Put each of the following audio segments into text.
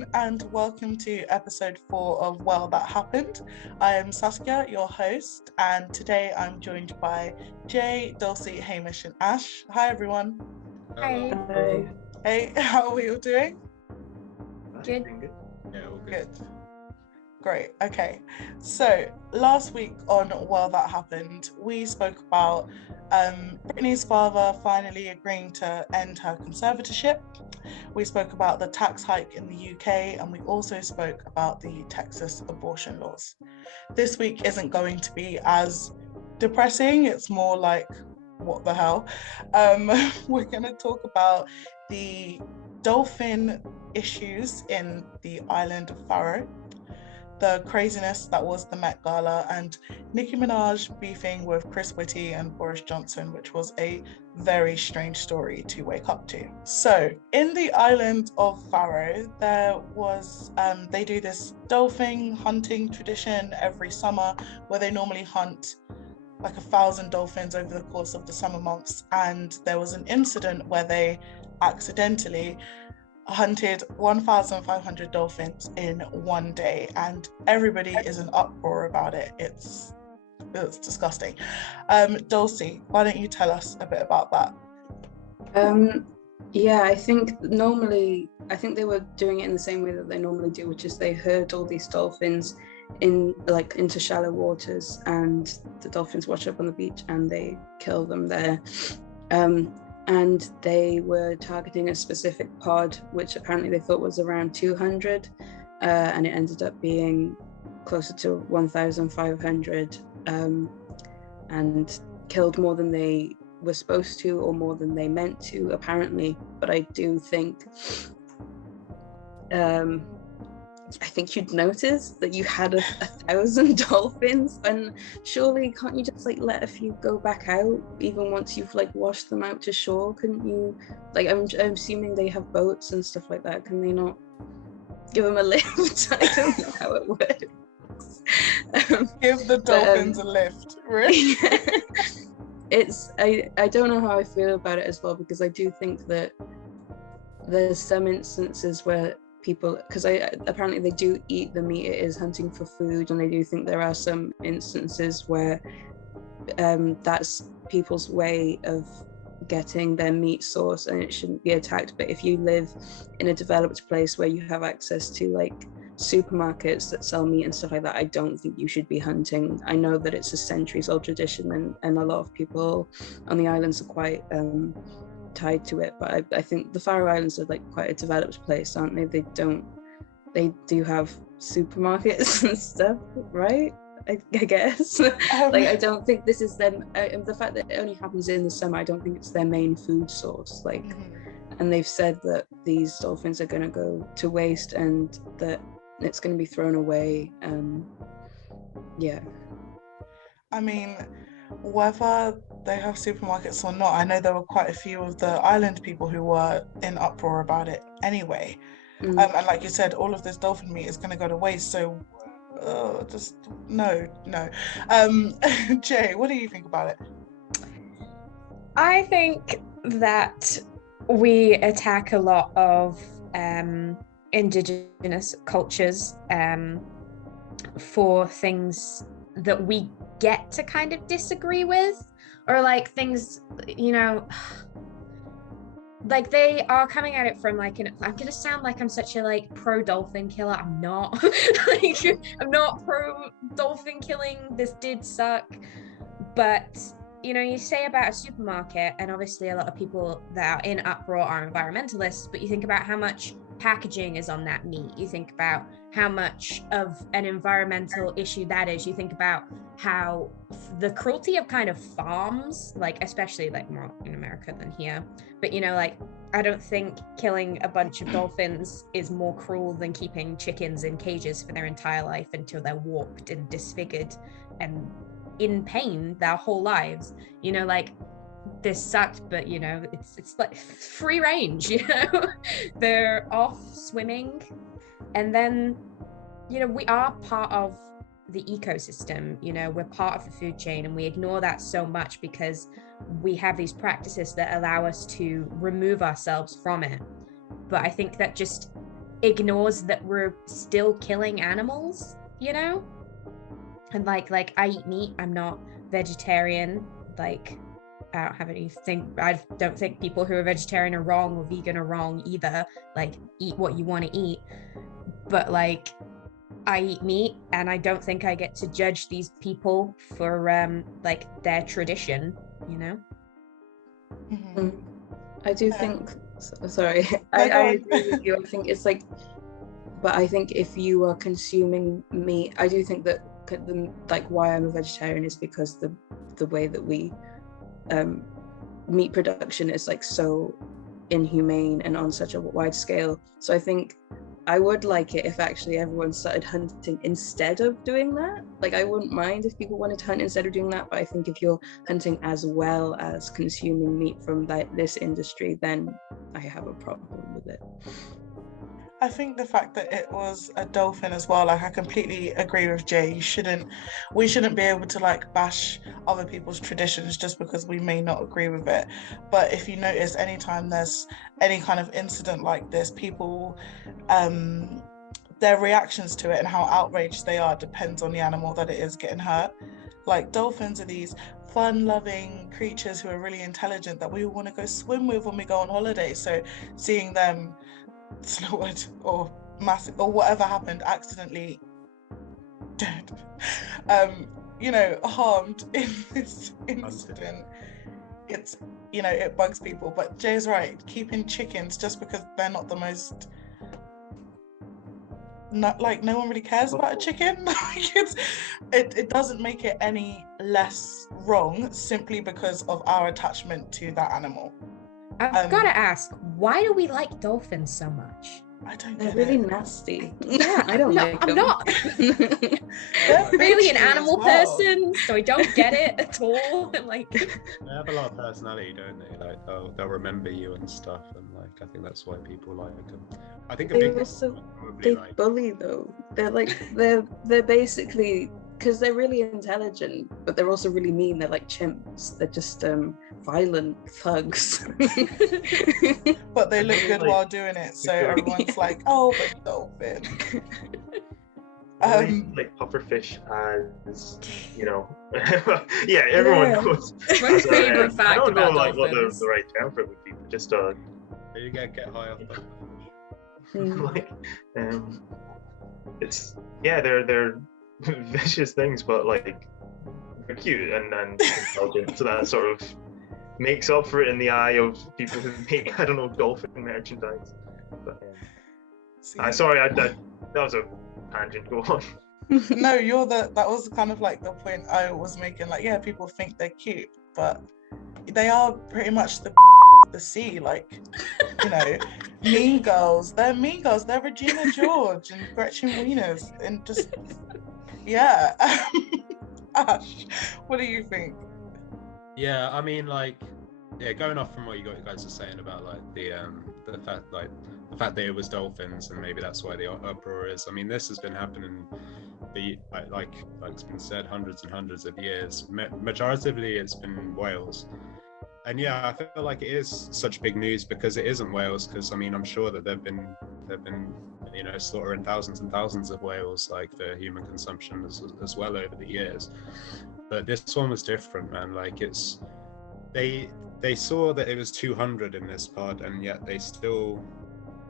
everyone, and welcome to episode 4 of Well That Happened. I am Saskia, your host, and today I'm joined by Jay, Dulcie, Hamish, and Ash. Hi, everyone. Hi. Hi. Hey, how are we all doing? Good. Yeah, all good. Great. Okay. So last week on Well That Happened, we spoke about Britney's father finally agreeing to end her conservatorship. We spoke about the tax hike in the UK, and we also spoke about the Texas abortion laws. This week isn't going to be as depressing. It's more like, what the hell? We're going to talk about the dolphin issues in the island of Faroe, the craziness that was the Met Gala, and Nicki Minaj beefing with Chris Whitty and Boris Johnson, which was a very strange story to wake up to. So in the island of Faroe, there was, they do this dolphin hunting tradition every summer where they normally hunt like 1,000 dolphins over the course of the summer months. And there was an incident where they accidentally hunted 1,500 dolphins in one day, and everybody is in uproar about it. It's disgusting. Dulcie, why don't you tell us a bit about that? Yeah, I think they were doing it in the same way that they normally do, which is they herd all these dolphins into shallow waters, and the dolphins wash up on the beach and they kill them there. And they were targeting a specific pod, which apparently they thought was around 200, and it ended up being closer to 1,500, and killed more than they were supposed to, or more than they meant to, apparently. But I do think, I think you'd notice that you had 1,000 dolphins, and surely can't you just let a few go back out even once you've washed them out to shore? Couldn't you, I'm assuming they have boats and stuff like that. Can they not give them a lift? I don't know how it works. Give the dolphins a lift, really? I don't know how I feel about it as well, because I do think that there's some instances where people, because apparently they do eat the meat, it is hunting for food, and I do think there are some instances where that's people's way of getting their meat source, and it shouldn't be attacked. But if you live in a developed place where you have access to supermarkets that sell meat and stuff like that, I don't think you should be hunting. I know that it's a centuries-old tradition, and a lot of people on the islands are quite tied to it, but I think the Faroe Islands are quite a developed place, aren't they? They do have supermarkets and stuff, right? I guess. I don't think this is them. The fact that it only happens in the summer, I don't think it's their main food source. And they've said that these dolphins are going to go to waste and that it's going to be thrown away. Yeah. I mean, whether they have supermarkets or not, I know there were quite a few of the island people who were in uproar about it anyway. And like you said, all of this dolphin meat is going to go to waste, so just no. Jay, what do you think about it? I think that we attack a lot of indigenous cultures for things that we get to kind of disagree with, or things, they are coming at it from I'm gonna sound like I'm such a pro dolphin killer. I'm not. I'm not pro dolphin killing. This did suck, but you say about a supermarket, and obviously a lot of people that are in uproar are environmentalists, but you think about how much packaging is on that meat. You think about how much of an environmental issue that is. You think about how the cruelty of kind of farms, especially more in America than here, but I don't think killing a bunch of dolphins is more cruel than keeping chickens in cages for their entire life until they're warped and disfigured and in pain their whole lives. This sucked, but it's free range. They're off swimming, and then we are part of the ecosystem. We're part of the food chain, and we ignore that so much because we have these practices that allow us to remove ourselves from it. But I think that just ignores that we're still killing animals, you know? And like I eat meat, I'm not vegetarian. Like I don't think people who are vegetarian are wrong or vegan are wrong either. Like, eat what you want to eat. But like, I eat meat, and I don't think I get to judge these people for like their tradition, you know? Mhm. I do think, sorry, I agree with you. I think it's like, but I think if you are consuming meat, I do think that like why I'm a vegetarian is because the way that we meat production is like so inhumane and on such a wide scale. So I think I would like it if actually everyone started hunting instead of doing that. Like, I wouldn't mind if people wanted to hunt instead of doing that, but I think if you're hunting as well as consuming meat from this industry, then I have a problem with it. I think the fact that it was a dolphin as well, like I completely agree with Jay. We shouldn't be able to like bash other people's traditions just because we may not agree with it. But if you notice, anytime there's any kind of incident like this, people, their reactions to it and how outraged they are depends on the animal that it is getting hurt. Like, dolphins are these fun-loving creatures who are really intelligent that we all want to go swim with when we go on holiday. So seeing them slaughtered or massive or whatever happened, accidentally dead, harmed in this incident, it's, it bugs people. But Jay's right, keeping chickens just because they're not the most, not like, no one really cares about a chicken. It doesn't make it any less wrong simply because of our attachment to that animal. I've got to ask, why do we like dolphins so much? I don't They're get really it. nasty. Yeah, I don't like I'm them. not They're really an bitchy as animal well. person, so I don't get it at all. Like, They have a lot of personality, don't they? Like, they'll remember you and stuff, and like, I think that's why people like them. I think a They big also probably they bully though. They're like they're basically, because they're really intelligent, but they're also really mean. They're like chimps. They're just violent thugs. But they look good while doing it, so everyone's like, oh, but dolphin. Like pufferfish as, yeah, everyone knows. My favorite fact I don't know about like what dolphins. the right term for it would be, but just you get high off like it's, yeah, they're vicious things, but like they're cute and intelligent, so that sort of makes up for it in the eye of people who make, I don't know, dolphin merchandise. But sorry, that was a tangent. Go on. No, that was kind of like the point I was making. Like, yeah, people think they're cute, but they are pretty much the sea. Like, Mean Girls. They're Mean Girls. They're Regina George and Gretchen Wieners, and just, yeah. Ash, what do you think? Yeah, I mean, like, yeah, going off from what you guys are saying about like the fact that it was dolphins, and maybe that's why the uproar is. I mean, this has been happening like it's been said, hundreds and hundreds of years. Majoritively, it's been whales. And yeah, I feel like it is such big news because it isn't whales. Because I mean, I'm sure that they've been slaughtering thousands and thousands of whales, like, for human consumption as well over the years. But this one was different, man. Like, they saw that it was 200 in this pod, and yet they still,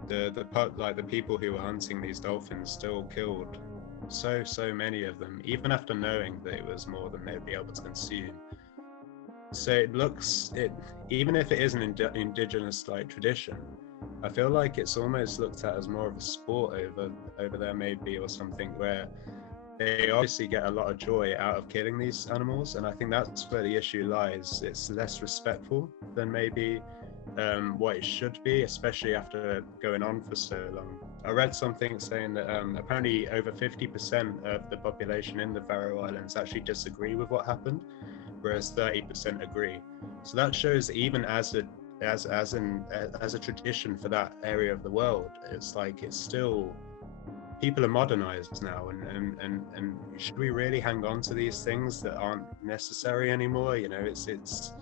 the people who were hunting these dolphins still killed so many of them, even after knowing that it was more than they'd be able to consume. So even if it is an indigenous like tradition, I feel like it's almost looked at as more of a sport over there maybe, or something, where they obviously get a lot of joy out of killing these animals, and I think that's where the issue lies. It's less respectful than maybe what it should be, especially after going on for so long. I read something saying that apparently over 50% of the population in the Faroe Islands actually disagree with what happened, whereas 30% agree. So that shows that even as a tradition for that area of the world, it's like, it's still, people are modernized now, and should we really hang on to these things that aren't necessary anymore? It's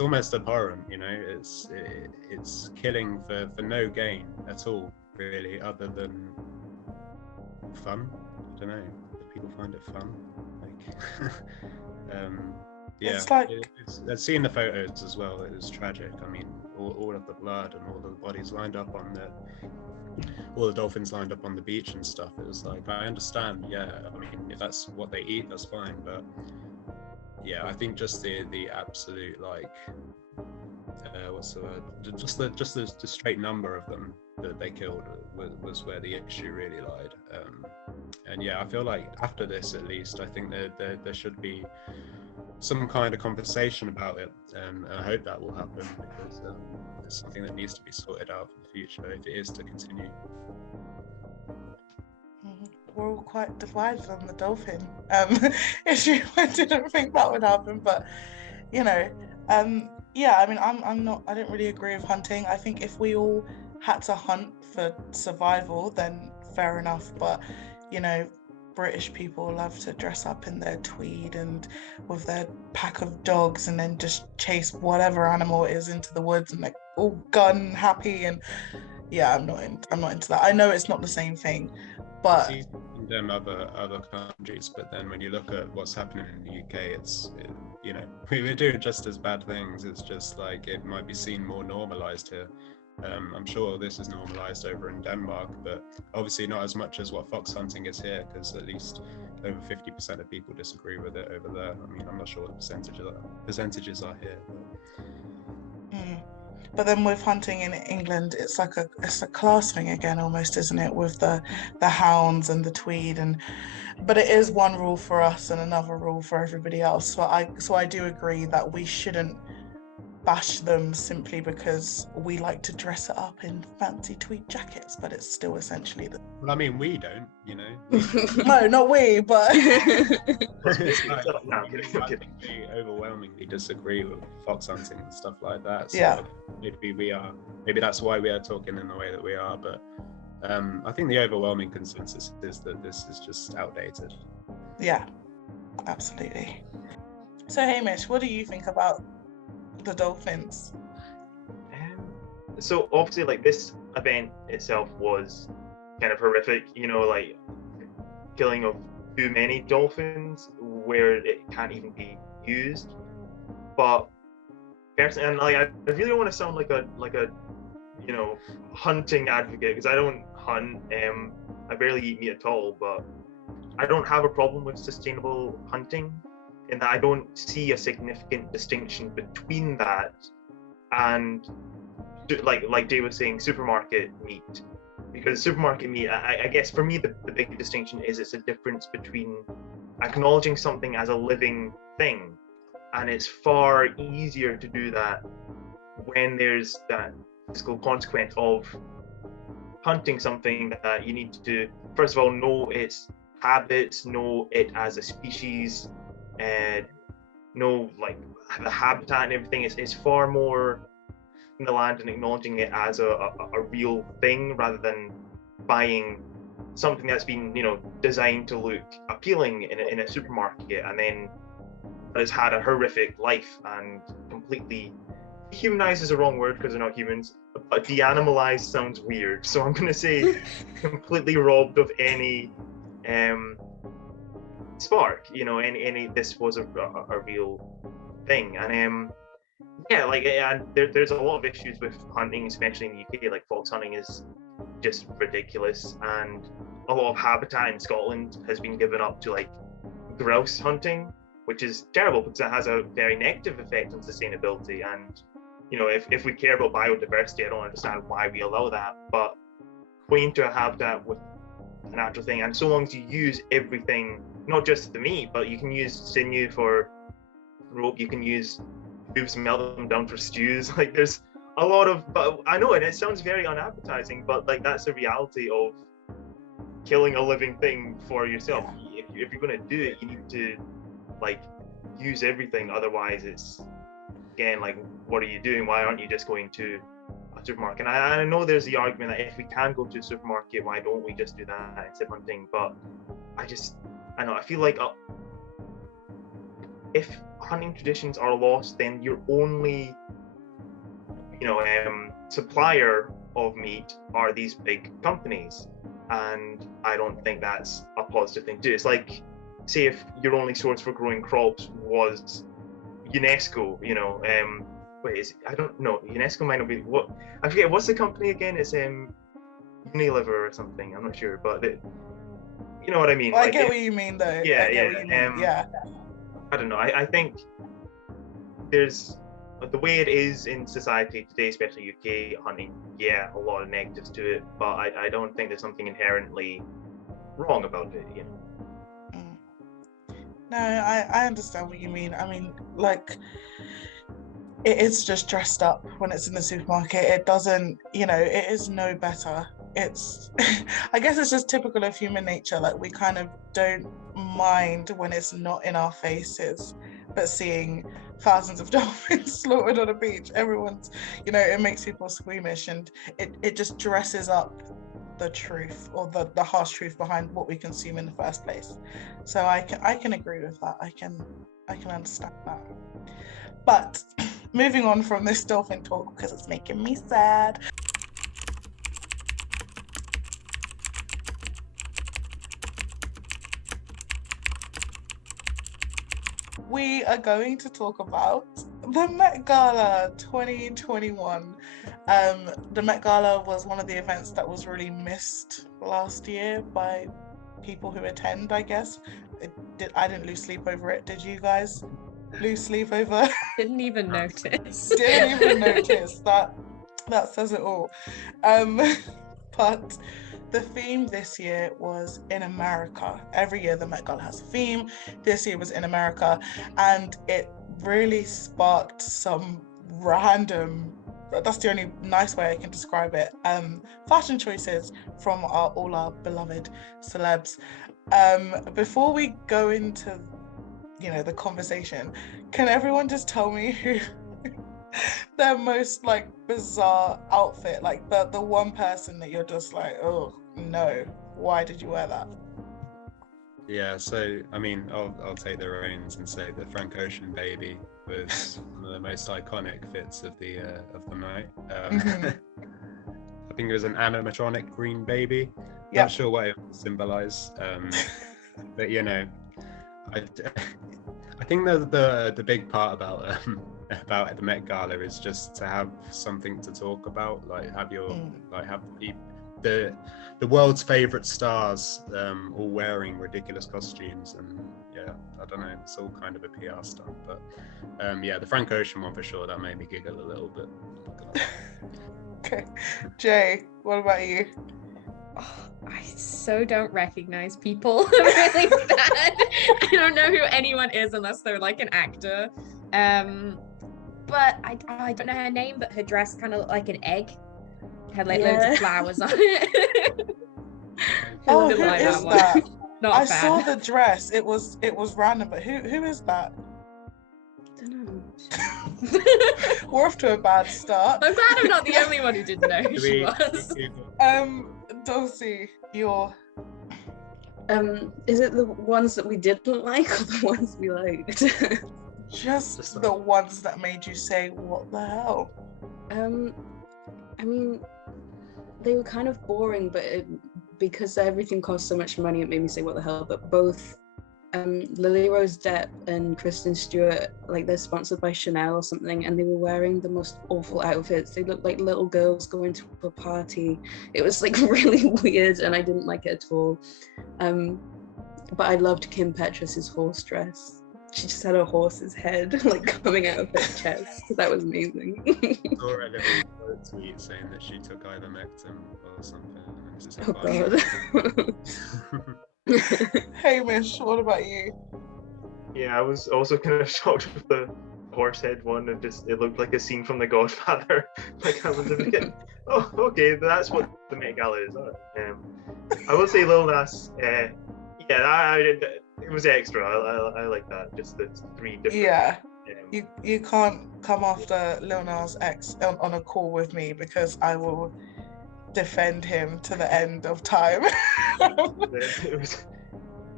almost abhorrent, it's killing for no gain at all. really, other than fun. I don't know. Do people find it fun? Like, yeah. It's like Seeing the photos as well. It was tragic. I mean, all of the blood and all the bodies lined up on all the dolphins lined up on the beach and stuff. It was like, I understand. Yeah, I mean, if that's what they eat, that's fine. But yeah, I think just the absolute, like, what's the word? Just the straight number of them that they killed was where the issue really lied. And yeah, I feel like after this, at least, I think there should be some kind of conversation about it, and I hope that will happen, because it's something that needs to be sorted out for the future if it is to continue. We're all quite divided on the dolphin issue. I didn't think that would happen, but you know, yeah. I mean, I don't really agree with hunting. I think if we all had to hunt for survival, then fair enough. But you know, British people love to dress up in their tweed and with their pack of dogs, and then just chase whatever animal it is into the woods, and they're all gun happy. And yeah, I'm not into that. I know it's not the same thing, but condemn other countries, but then when you look at what's happening in the UK, you know, we're doing just as bad things. It's just like it might be seen more normalized here. I'm sure this is normalized over in Denmark, but obviously not as much as what fox hunting is here, because at least over 50% of people disagree with it over there. I mean, I'm not sure what the percentages are here. But then with hunting in England, it's a class thing again, almost, isn't it? With the hounds and the tweed, but it is one rule for us and another rule for everybody else. So I do agree that we shouldn't bash them simply because we like to dress it up in fancy tweed jackets, but it's still essentially the. Well, I mean, we don't, you know. No, not we, but. We overwhelmingly disagree with fox hunting and stuff like that. So yeah. Maybe that's why we are talking in the way that we are. But I think the overwhelming consensus is that this is just outdated. Yeah, absolutely. So Hamish, what do you think about the dolphins? So obviously, like, this event itself was kind of horrific, you know, like killing of too many dolphins where it can't even be used. But personally, and like, I really don't want to sound like a you know, hunting advocate, because I don't hunt. I barely eat meat at all, but I don't have a problem with sustainable hunting, in that I don't see a significant distinction between that and, like Jay was saying, supermarket meat. Because supermarket meat, I guess for me, the big distinction is it's a difference between acknowledging something as a living thing, and it's far easier to do that when there's that physical consequence of hunting something that you need to, first of all, know its habits, know it as a species, and know like the habitat and everything. It's far more in the land and acknowledging it as a real thing, rather than buying something that's been, you know, designed to look appealing in a supermarket, and then has had a horrific life and completely humanized is a wrong word because they're not humans, but de-animalized sounds weird, so I'm going to say completely robbed of any spark, you know, any this was a real thing. And yeah, like, and there's a lot of issues with hunting, especially in the UK. Like, fox hunting is just ridiculous, and a lot of habitat in Scotland has been given up to like grouse hunting, which is terrible because it has a very negative effect on sustainability. And you know, if we care about biodiversity, I don't understand why we allow that. But going into a habitat with a natural thing, and so long as you use everything, not just the meat, but you can use sinew for rope, you can use hooves, melt them down for stews. Like, there's a lot of, but I know it sounds very unappetizing, but like, that's the reality of killing a living thing for yourself. Yeah. If you're going to do it, you need to like use everything. Otherwise, it's, again, like, what are you doing? Why aren't you just going to a supermarket? And I know there's the argument that if we can go to a supermarket, why don't we just do that instead of hunting? But I know, I feel like if hunting traditions are lost, then your only, you know, supplier of meat are these big companies, and I don't think that's a positive thing to do. It's like, say if your only source for growing crops was UNESCO, you know, I don't know, UNESCO might not be, what, I forget, what's the company again? It's Unilever or something, I'm not sure, but you know what I mean. Well, like, I get what you mean, though. Yeah, I get what you mean. Yeah. I don't know. I think there's the way it is in society today, especially UK hunting. Yeah, a lot of negatives to it, but I don't think there's something inherently wrong about it. You know. No, I understand what you mean. I mean, like, it is just dressed up when it's in the supermarket. It doesn't, you know, it is no better. It's, I guess it's just typical of human nature. Like, we kind of don't mind when it's not in our faces, but seeing thousands of dolphins slaughtered on a beach, everyone's, you know, it makes people squeamish, and it just dresses up the truth, or the harsh truth behind what we consume in the first place. So I can agree with that. I can understand that. But moving on from this dolphin talk, because it's making me sad. We are going to talk about the Met Gala 2021. The Met Gala was one of the events that was really missed last year by people who attend, I guess. I didn't lose sleep over it. Did you guys lose sleep over? Didn't even notice. Didn't even notice. That says it all. But the theme this year was in America. Every year the Met Gala has a theme. This year was in America, and it really sparked some random, that's the only nice way I can describe it, fashion choices from all our beloved celebs. Before we go into, you know, the conversation, can everyone just tell me who their most like bizarre outfit, like the one person that you're just like, oh no, why did you wear that? Yeah, so I mean, I'll take the reins and say the Frank Ocean baby was one of the most iconic fits of the night. I think it was an animatronic green baby. Yep. Not sure what it would symbolize, but you know, I think the big part about the Met Gala is just to have something to talk about, like have the world's favorite stars all wearing ridiculous costumes, and yeah, I don't know, it's all kind of a PR stunt, but yeah, the Frank Ocean one for sure, that made me giggle a little bit. Okay, Jay, what about you? Oh, I so don't recognize people. I'm really bad. I don't know who anyone is unless they're like an actor. But I don't know her name, but her dress kind of looked like an egg. Had like loads of flowers on it. Oh, who is that? Not I a fan. saw the dress. It was random, but who is that? I don't know. We're off to a bad start. I'm glad I'm not the only one who didn't know who she was. Dulcie, you're... Is it the ones that we didn't like or the ones we liked? Just the ones that made you say, what the hell? I mean, they were kind of boring, but because everything cost so much money, it made me say, what the hell? But both Lily Rose Depp and Kristen Stewart, like, they're sponsored by Chanel or something, and they were wearing the most awful outfits. They looked like little girls going to a party. It was like really weird, and I didn't like it at all. But I loved Kim Petras' horse dress. She just had a horse's head like coming out of her chest. That was amazing. I saw a little tweet saying that she took ivermectin or something. Oh god. Hamish, what about you? Yeah, I was also kind of shocked with the horse head one. It looked like a scene from The Godfather. Like, I was a bit, oh, okay, that's what the Met Gala is. I will say Lil Nas, it was extra. I like that. Just the three different. Yeah. You can't come after Lil Nas X on a call with me, because I will defend him to the end of time.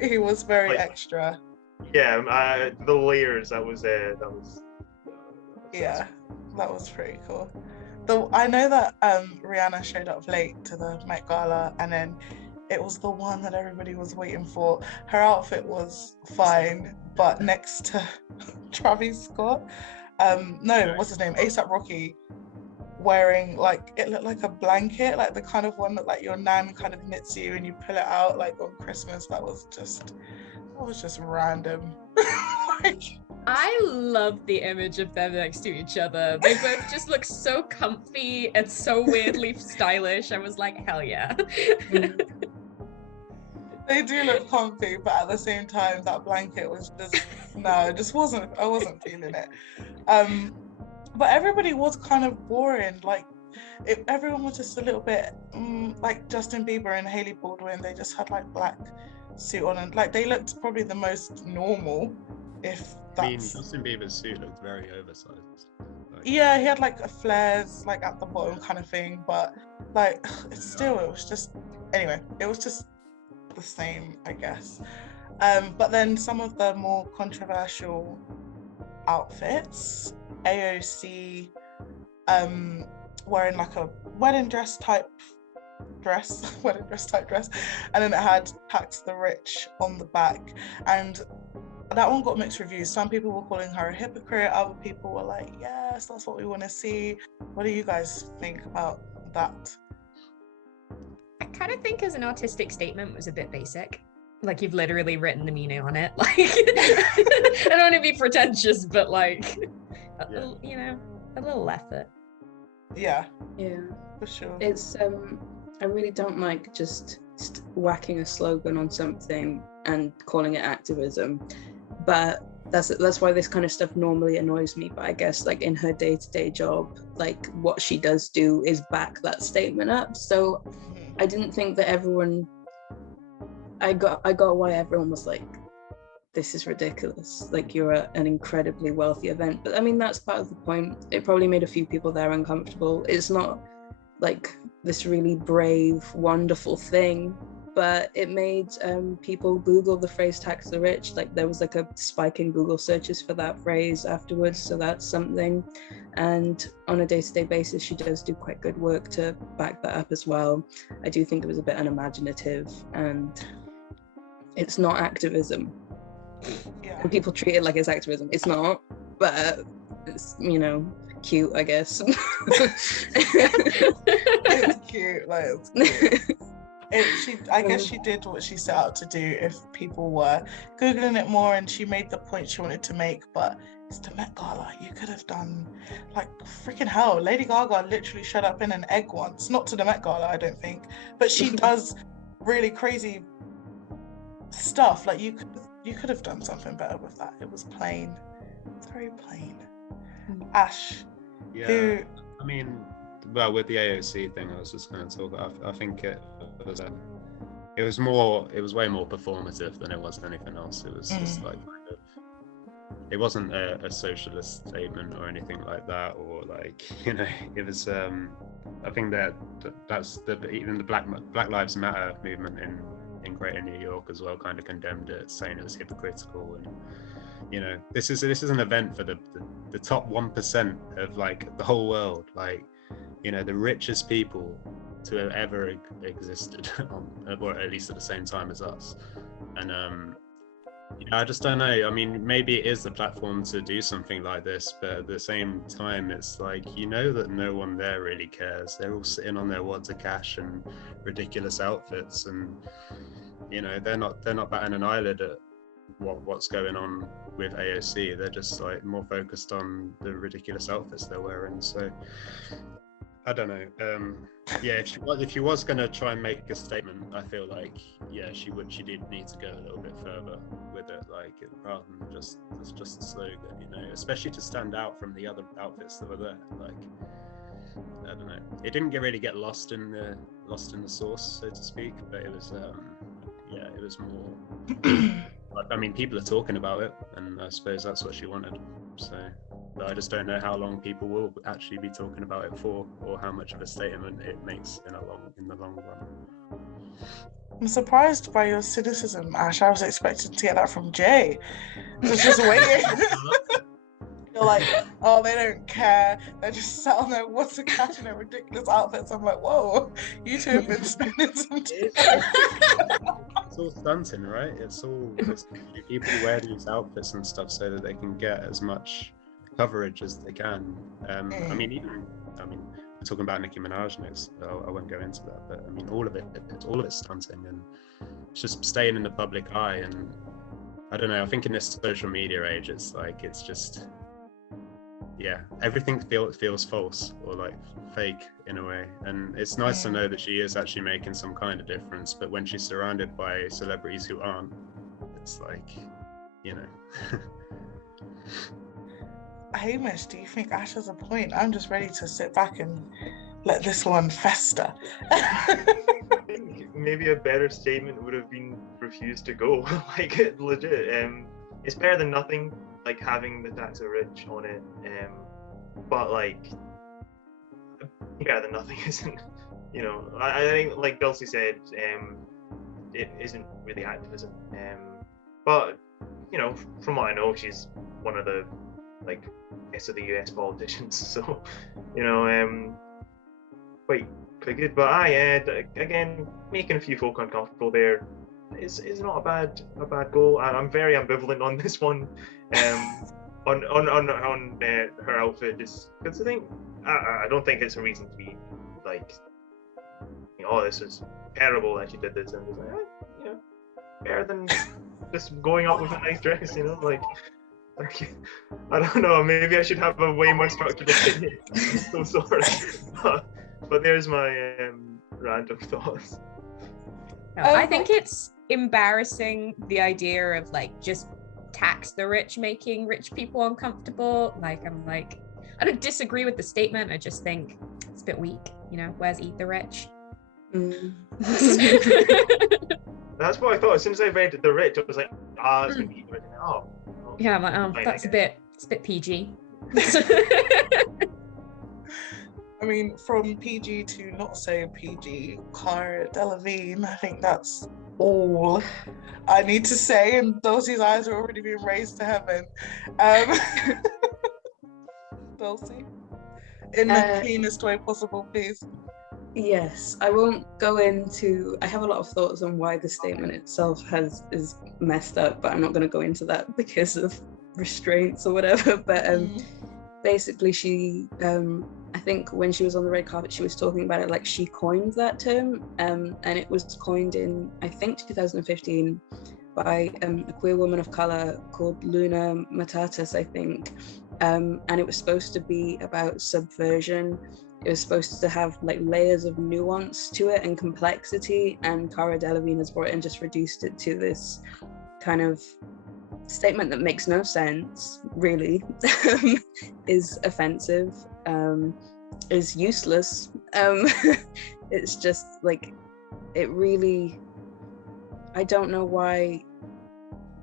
He was very extra. Yeah, the layers, that was yeah, that was pretty cool. I know that Rihanna showed up late to the Met Gala, and then it was the one that everybody was waiting for. Her outfit was fine, but next to Travis Scott, what's his name? A$AP Rocky, wearing like, it looked like a blanket, like the kind of one that like your nan kind of knits you and you pull it out like on Christmas. That was just random. Like, I love the image of them next to each other. They both just look so comfy and so weirdly stylish. I was like, hell yeah. they do look comfy, but at the same time, that blanket was just, I wasn't feeling it. But everybody was kind of boring. Like, everyone was just a little bit like Justin Bieber and Hailey Baldwin. They just had like black suit on, and like they looked probably the most normal. If that's... I mean, Justin Bieber's suit looked very oversized. Like... Yeah, he had like a flares like at the bottom kind of thing, but like it was just the same, I guess. But then some of the more controversial outfits, AOC wearing like a wedding dress type dress, and then it had "Tax the Rich" on the back, and that one got mixed reviews. Some people were calling her a hypocrite, other people were like, yes, that's what we want to see. What do you guys think about that? I kind of think as an artistic statement was a bit basic. Like, you've literally written the meaning on it. Like, I don't want to be pretentious, but like, you know, a little effort. Yeah, for sure. It's I really don't like just whacking a slogan on something and calling it activism, but that's why this kind of stuff normally annoys me. But I guess like in her day-to-day job, like what she does do is back that statement up. So I didn't think that everyone, I got why everyone was like, this is ridiculous, like you're an incredibly wealthy event. But I mean, that's part of the point. It probably made a few people there uncomfortable. It's not like this really brave, wonderful thing, but it made people Google the phrase "tax the rich." Like there was like a spike in Google searches for that phrase afterwards, so that's something. And on a day-to-day basis, she does do quite good work to back that up as well. I do think it was a bit unimaginative, and it's not activism. Yeah. And people treat it like it's activism. It's not, but it's, you know, cute, I guess. It's cute, like it's cute. I guess she did what she set out to do if people were Googling it more, and she made the point she wanted to make. But it's the Met Gala. You could have done, like, freaking hell. Lady Gaga literally showed up in an egg once. Not to the Met Gala, I don't think. But she does really crazy stuff. Like, you could have done something better with that. It was plain. It's very plain. Ash. Yeah. I mean, well, with the AOC thing, I was just going to talk. I think it was way more performative than it was anything else. It was just like kind of, it wasn't a socialist statement or anything like that, or like, you know, it was. I think that's even the Black Lives Matter movement in Greater New York as well kind of condemned it, saying it was hypocritical. And you know, this is an event for the top 1% of like the whole world, like, you know, the richest people to have ever existed, or at least at the same time as us. And you know, I just don't know. I mean, maybe it is the platform to do something like this, but at the same time, it's like, you know, that no one there really cares. They're all sitting on their wads of cash and ridiculous outfits, and you know, they're not batting an eyelid at what's going on with AOC. They're just like more focused on the ridiculous outfits they're wearing. So I don't know. Yeah, if she was going to try and make a statement, I feel like, yeah, she did need to go a little bit further with it, like, rather than just a slogan, you know, especially to stand out from the other outfits that were there. Like, I don't know. It didn't really get lost in the sauce, so to speak, but it was yeah, it was more. I mean, people are talking about it, and I suppose that's what she wanted. So, but I just don't know how long people will actually be talking about it for, or how much of a statement it makes in the long run. I'm surprised by your cynicism, Ash. I was expecting to get that from Jay. I was just waiting. You're like, oh, they don't care. They're just sat on their water catching their ridiculous outfits. I'm like, whoa, you two have been spending some time. It's all stunting, right? People wear these outfits and stuff so that they can get as much coverage as they can. I mean, we're talking about Nicki Minaj next. I won't go into that, but I mean, all of it's stunting, and it's just staying in the public eye. And I don't know. I think in this social media age, it's just, yeah, everything feels false or like fake in a way. And it's nice to know that she is actually making some kind of difference. But when she's surrounded by celebrities who aren't, it's like, you know. Hamish, do you think Ash has a point? I'm just ready to sit back and let this one fester. I think maybe a better statement would have been refuse to go. Like, legit. It's better than nothing, like having the tax of rich on it. But like, better than nothing isn't. You know, I think, like Dulcie said, it isn't really activism. But you know, from what I know, she's one of the of the US politicians, so you know, quite good. But again, making a few folk uncomfortable there is not a bad goal. I'm very ambivalent on this one, on her outfit, just because I don't think it's a reason to be like, oh, this is terrible that she did this, and it's like, you know, better than just going out with a nice dress, you know, like. I don't know, maybe I should have a way more structured opinion. I'm so sorry. But there's my random thoughts. I think it's embarrassing, the idea of like just tax the rich, making rich people uncomfortable. Like, I don't disagree with the statement, I just think it's a bit weak, you know, where's eat the rich? That's what I thought. As soon as I read the rich, I was like, it's going to be eat the rich. Yeah, I'm like, it's a bit PG. I mean, from PG to not so PG, Cara Delevingne, I think that's all I need to say, and Dulcie's eyes are already being raised to heaven. Dulcie, in the cleanest way possible, please. Yes, I won't go into. I have a lot of thoughts on why the statement itself is messed up, but I'm not going to go into that because of restraints or whatever. But basically, she, I think when she was on the red carpet, she was talking about it like she coined that term, and it was coined in, I think, 2015 by a queer woman of color called Luna Matatas, I think, and it was supposed to be about subversion. It was supposed to have like layers of nuance to it and complexity, and Cara Delevingne has brought it and just reduced it to this kind of statement that makes no sense, really, is offensive, is useless. It's just like, it really, I don't know why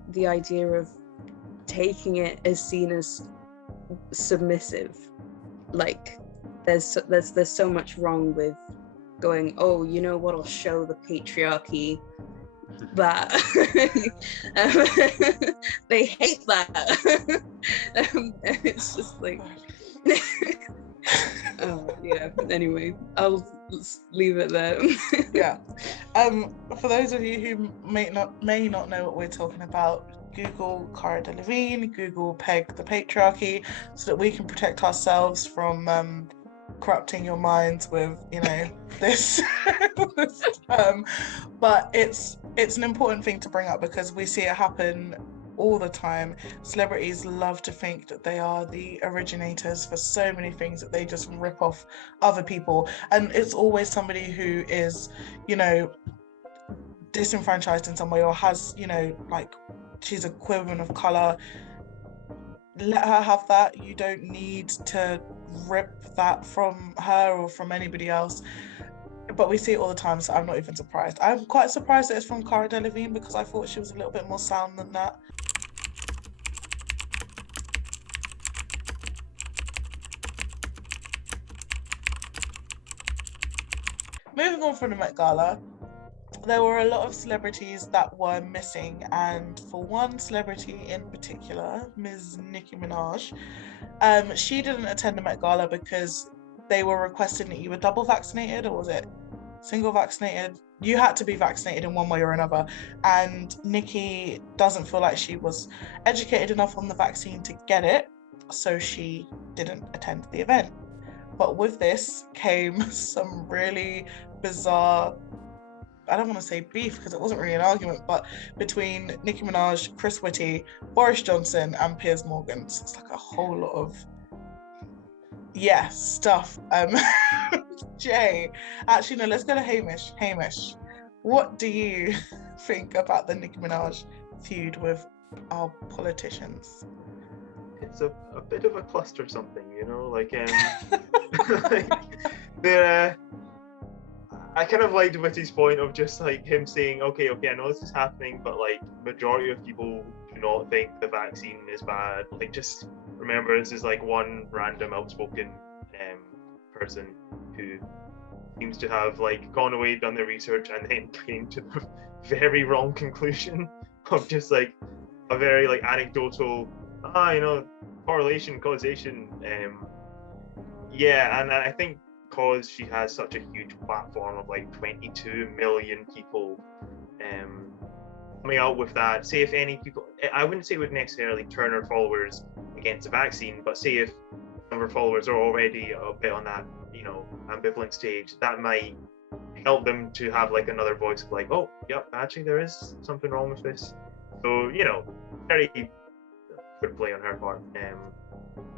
the idea of taking it is seen as submissive. Like, there's so much wrong with going, oh, you know what'll show the patriarchy, that they hate that. It's just like oh yeah, anyway, I'll leave it there. Yeah. For those of you who may not know what we're talking about, Google Cara Delevingne, Google Peg the Patriarchy, so that we can protect ourselves from corrupting your minds with, you know, this term. But it's an important thing to bring up because we see it happen all the time. Celebrities love to think that they are the originators for so many things that they just rip off other people, and it's always somebody who is, you know, disenfranchised in some way, or has, you know, like, she's a queer woman of color. Let her have that. You don't need to rip that from her or from anybody else. But we see it all the time, so I'm not even surprised. I'm quite surprised that it's from Cara Delevingne because I thought she was a little bit more sound than that. Moving on from the Met Gala, there were a lot of celebrities that were missing, and for one celebrity in particular, Ms. Nicki Minaj, she didn't attend the Met Gala because they were requesting that you were double vaccinated, or was it single vaccinated? You had to be vaccinated in one way or another, and Nicki doesn't feel like she was educated enough on the vaccine to get it, so she didn't attend the event. But with this came some really bizarre, I don't want to say beef because it wasn't really an argument, but between Nicki Minaj, Chris Whitty, Boris Johnson, and Piers Morgan. So it's like a whole lot of stuff. Jay, actually no, let's go to Hamish. Hamish, what do you think about the Nicki Minaj feud with our politicians? It's a bit of a cluster something, you know, like like, they're I kind of liked Whitty's point of just like him saying, okay, I know this is happening, but like majority of people do not think the vaccine is bad. Like, just remember, this is like one random outspoken person who seems to have like gone away, done their research, and then came to the very wrong conclusion of just like a very like anecdotal, correlation, causation. And I think because she has such a huge platform of like 22 million people coming out with that, say if any people, I wouldn't say it would necessarily turn her followers against the vaccine, but say if some of her followers are already a bit on that, ambivalent stage, that might help them to have like another voice of like, oh, yep, actually there is something wrong with this. So, very good play on her part.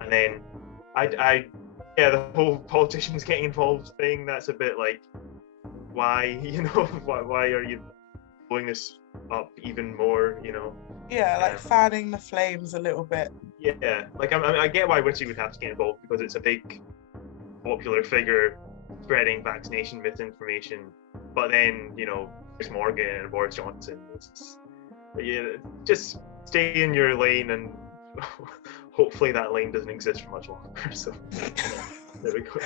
And then the whole politicians getting involved thing, that's a bit like, why, why are you blowing this up even more, Yeah, like fanning the flames a little bit. Yeah, like I get why Whitty would have to get involved, because it's a big popular figure spreading vaccination misinformation. But then, Chris Morgan and Boris Johnson, just stay in your lane, and hopefully that lane doesn't exist for much longer. So there we go.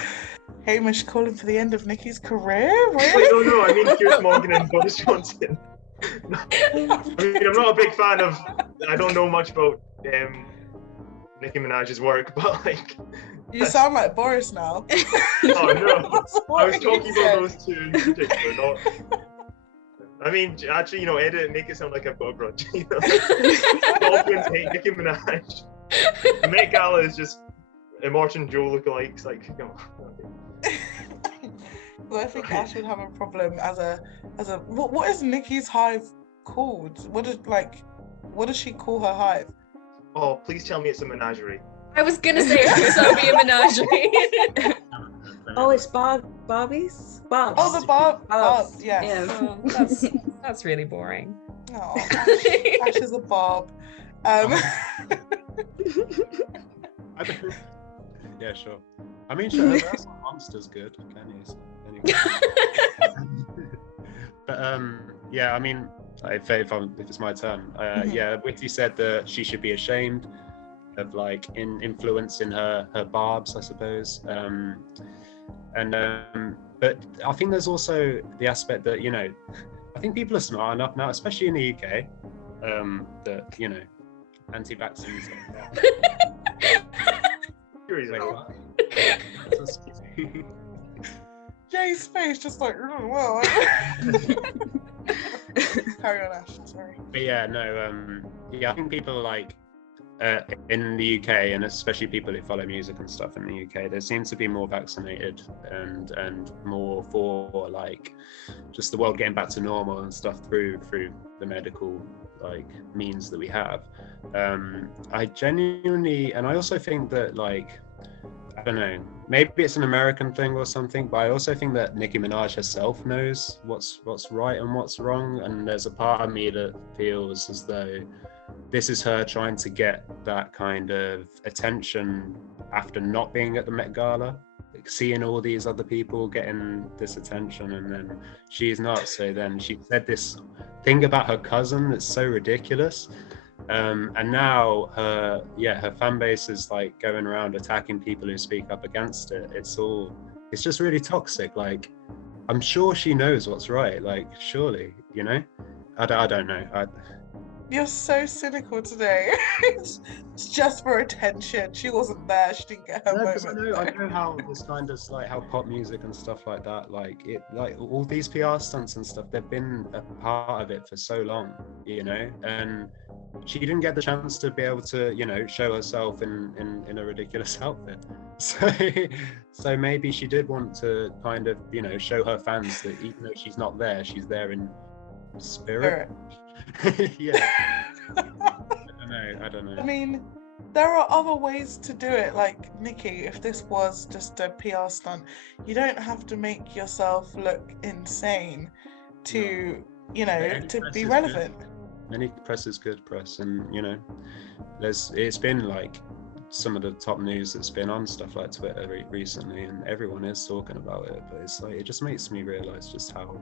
Hamish calling for the end of Nicki's career? Really? No, I mean Piers Morgan and Boris Johnson. I mean, I'm not a big fan of, I don't know much about Nicki Minaj's work, but like... You sound like Boris now. Oh no, I was talking about those two in particular, not... I mean, actually, edit it, make it sound like I've got a grudge. Dolphins hate Nicki Minaj. The Met Gala is just Immortan and Joe lookalikes, like, come on. Well, I think Ash would have a problem as a what is Nicki's hive called? What does she call her hive? Oh, please tell me it's a menagerie. I was gonna say it'll be a menagerie. Oh, it's Barbies? Barbs. Oh, the Barbs, yes. Yeah. Oh, that's really boring. Oh, Ash is a Barb. Yeah, sure. I mean, sure, that's monsters good, can you? So, anyway. But yeah, I mean, if it's my turn, yeah, Whitty said that she should be ashamed of like influencing her barbs, I suppose. But I think there's also the aspect that I think people are smart enough now, especially in the UK, that anti-vaccines. Jay's face just like, well. Carry on, Ash. Sorry. But yeah, no. Yeah, I think people are like. In the UK, and especially people who follow music and stuff in the UK, there seems to be more vaccinated and more for like just the world getting back to normal and stuff through the medical like means that we have. I genuinely, and I also think that like, I don't know, maybe it's an American thing or something, but I also think that Nicki Minaj herself knows what's right and what's wrong, and there's a part of me that feels as though this is her trying to get that kind of attention after not being at the Met Gala, like seeing all these other people getting this attention, and then she's not. So then she said this thing about her cousin that's so ridiculous. And now her fan base is like going around attacking people who speak up against it. It's just really toxic. Like, I'm sure she knows what's right. Like, surely, you know. I don't know. You're so cynical today. It's just for attention. She wasn't there. She didn't get her No, because moment. I know how this kind of like how pop music and stuff like that, like all these PR stunts and stuff, they've been a part of it for so long, you know, and she didn't get the chance to be able to, you know, show herself in a ridiculous outfit. So maybe she did want to kind of, you know, show her fans that even though she's not there, she's there in spirit. Yeah. I don't know. I mean, there are other ways to do it. Like, Nicki, if this was just a PR stunt, you don't have to make yourself look insane to, you know, to be relevant. Any press is good press, and you know, it's been like some of the top news that's been on stuff like Twitter recently, and everyone is talking about it. But it's like, it just makes me realize just how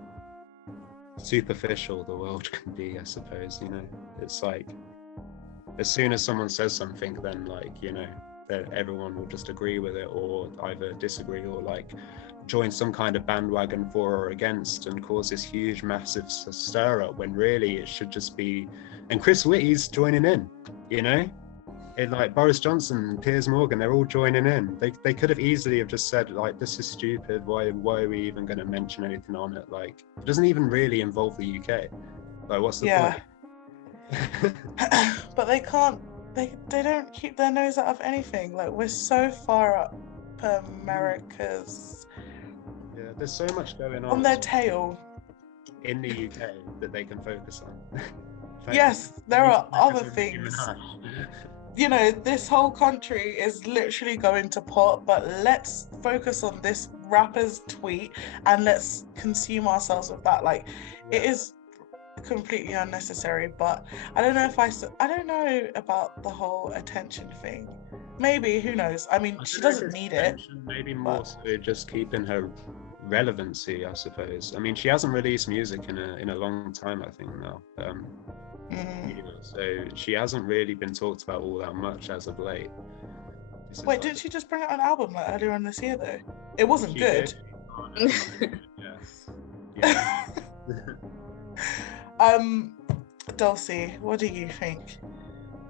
superficial the world can be, I suppose. You know, it's like, as soon as someone says something, then like, you know, that everyone will just agree with it, or either disagree, or like join some kind of bandwagon for or against, and cause this huge massive stir up, when really it should just be, and Chris Whitty's joining in, you know, and like Boris Johnson, Piers Morgan, they're all joining in. They could have easily have just said like, this is stupid, why are we even going to mention anything on it? Like, it doesn't even really involve the UK, like what's the point? But they can't, they don't keep their nose out of anything. Like, we're so far up America's, yeah, there's so much going on their tail in the UK that they can focus on. Yes, there are other things. You know, this whole country is literally going to pot, but let's focus on this rapper's tweet and let's consume ourselves with that. Like, it is completely unnecessary, but I don't know about the whole attention thing. Maybe, who knows? I mean, she doesn't need it. Maybe more so just keeping her relevancy, I suppose. I mean, she hasn't released music in a long time, I think now. You know, so she hasn't really been talked about all that much as of late. Wait, didn't she just bring out an album like earlier on this year though? It wasn't good. Yeah. Dulcie, what do you think?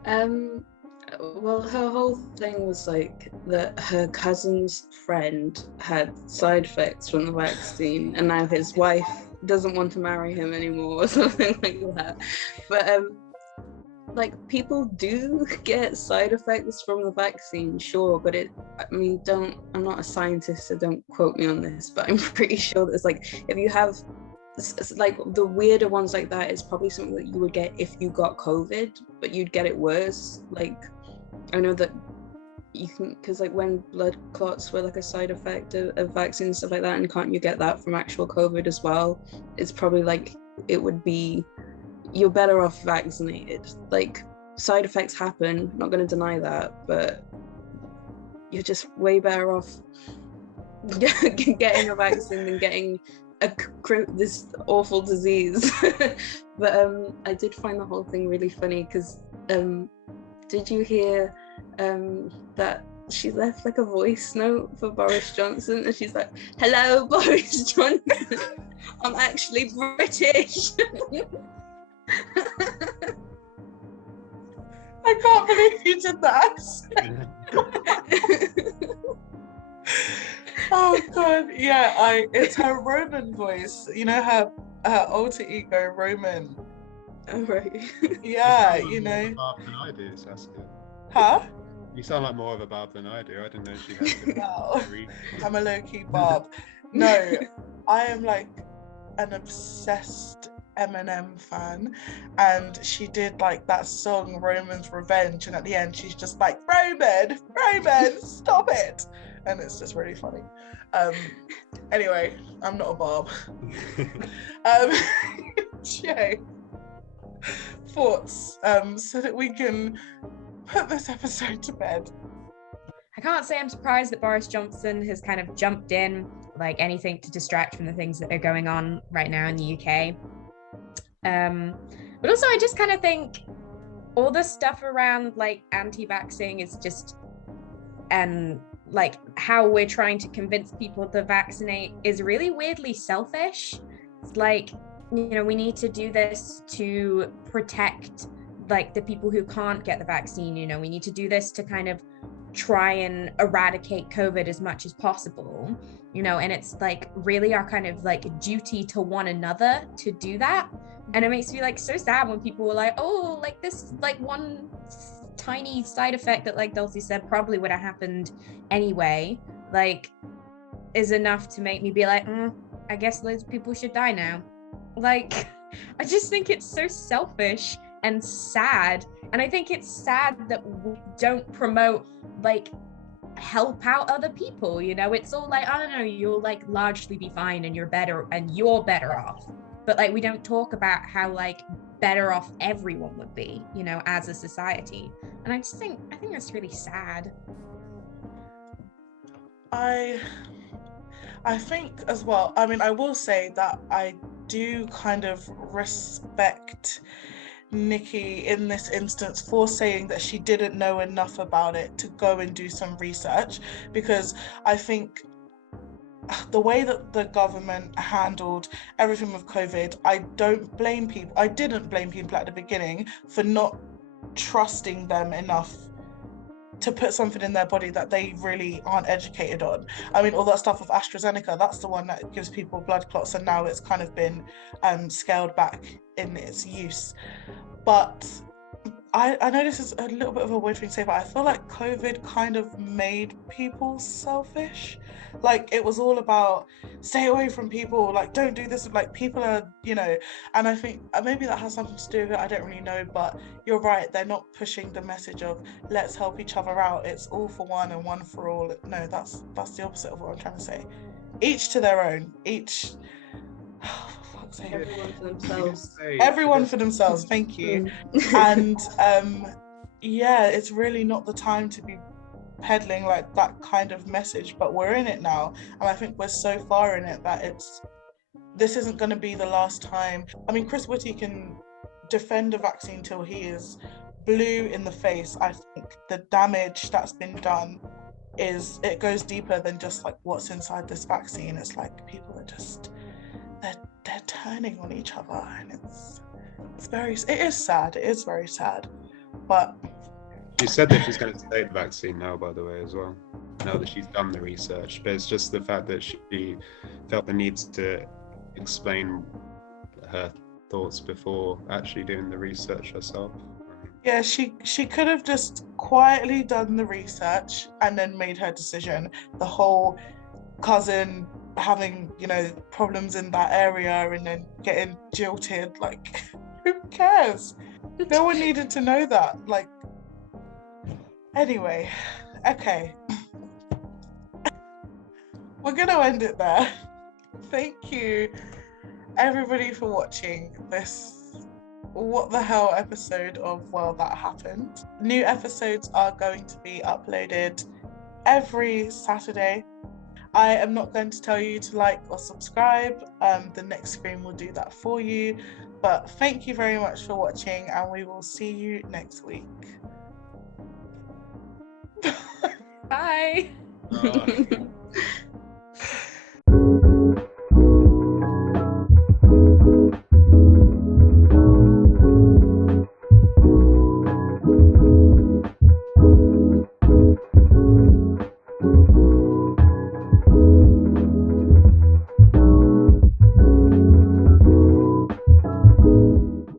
Well, her whole thing was like that her cousin's friend had side effects from the vaccine, and now his wife doesn't want to marry him anymore, or something like that. But like, people do get side effects from the vaccine, sure, but I'm not a scientist, so don't quote me on this, but I'm pretty sure that it's like, if you have like the weirder ones like that, is probably something that you would get if you got COVID, but you'd get it worse. Like, I know that you can, because like when blood clots were like a side effect of vaccine and stuff like that, and can't you get that from actual COVID as well? It's probably like, it would be, you're better off vaccinated. Like, side effects happen, not going to deny that, but you're just way better off getting a vaccine than getting this awful disease. But I did find the whole thing really funny, because did you hear that she left like a voice note for Boris Johnson, and she's like, "Hello, Boris Johnson, I'm actually British." I can't believe you did that. Oh god, yeah, it's her Roman voice. You know, her alter ego Roman. Oh, right. Yeah, you know. Barb than I do, Saskia. Huh? You sound like more of a Barb than I do. I didn't know she had. No, I'm a low-key Barb. No, I am like an obsessed Eminem fan, and she did like that song Roman's Revenge, and at the end she's just like, Roman, stop it, and it's just really funny. Anyway, I'm not a Barb. Jay, thoughts, so that we can put this episode to bed. I can't say I'm surprised that Boris Johnson has kind of jumped in, like anything to distract from the things that are going on right now in the UK. But also I just kind of think all the stuff around like anti-vaxxing is just, and like how we're trying to convince people to vaccinate is really weirdly selfish. It's like, you know, we need to do this to protect like the people who can't get the vaccine. You know, we need to do this to kind of try and eradicate COVID as much as possible, you know, and it's like really our kind of like duty to one another to do that. And it makes me like so sad when people were like, oh, like this like one tiny side effect that like Dulcie said probably would have happened anyway, like is enough to make me be like, I guess those people should die now. Like, I just think it's so selfish and sad. And I think it's sad that we don't promote like help out other people, you know. It's all like, I don't know, you'll like largely be fine and you're better off, but like we don't talk about how like better off everyone would be, you know, as a society. And I think that's really sad. I think as well, I mean, I will say that I do kind of respect Nicki in this instance for saying that she didn't know enough about it to go and do some research, because I think the way that the government handled everything with COVID, I didn't blame people at the beginning for not trusting them enough to put something in their body that they really aren't educated on. I mean, all that stuff with AstraZeneca, that's the one that gives people blood clots, and now it's kind of been scaled back in its use. But I know this is a little bit of a weird thing to say, but I feel like COVID kind of made people selfish. Like, it was all about stay away from people, like don't do this, like people are, you know, and I think maybe that has something to do with it, I don't really know, but you're right, they're not pushing the message of let's help each other out, it's all for one and one for all. No, that's the opposite of what I'm trying to say. Each to their own, each Everyone for themselves. Everyone for themselves, thank you. And yeah, it's really not the time to be peddling like that kind of message, but we're in it now, and I think we're so far in it that this isn't going to be the last time. I mean, Chris Whitty can defend a vaccine till he is blue in the face. I think the damage that's been done it goes deeper than just like what's inside this vaccine. It's like people are just they're turning on each other, and it is sad. It is very sad. But she said that she's going to take the vaccine now, by the way, as well, now that she's done the research. But it's just the fact that she felt the need to explain her thoughts before actually doing the research herself. Yeah, she could have just quietly done the research and then made her decision. The whole cousin having, you know, problems in that area and then getting jilted, like, who cares? No one needed to know that. Like, anyway, okay. We're gonna end it there. Thank you, everybody, for watching this what the hell episode of Well That Happened. New episodes are going to be uploaded every Saturday. I am not going to tell you to like or subscribe. The next screen will do that for you. But thank you very much for watching, and we will see you next week. Bye.